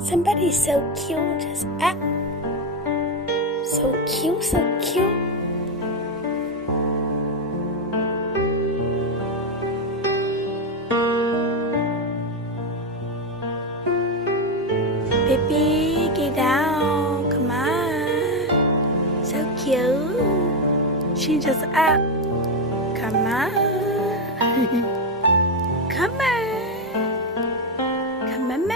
Somebody's so cute, just so cute, so cute. Baby, get down, come on. So cute. She just up. Come on. Come on. Come on,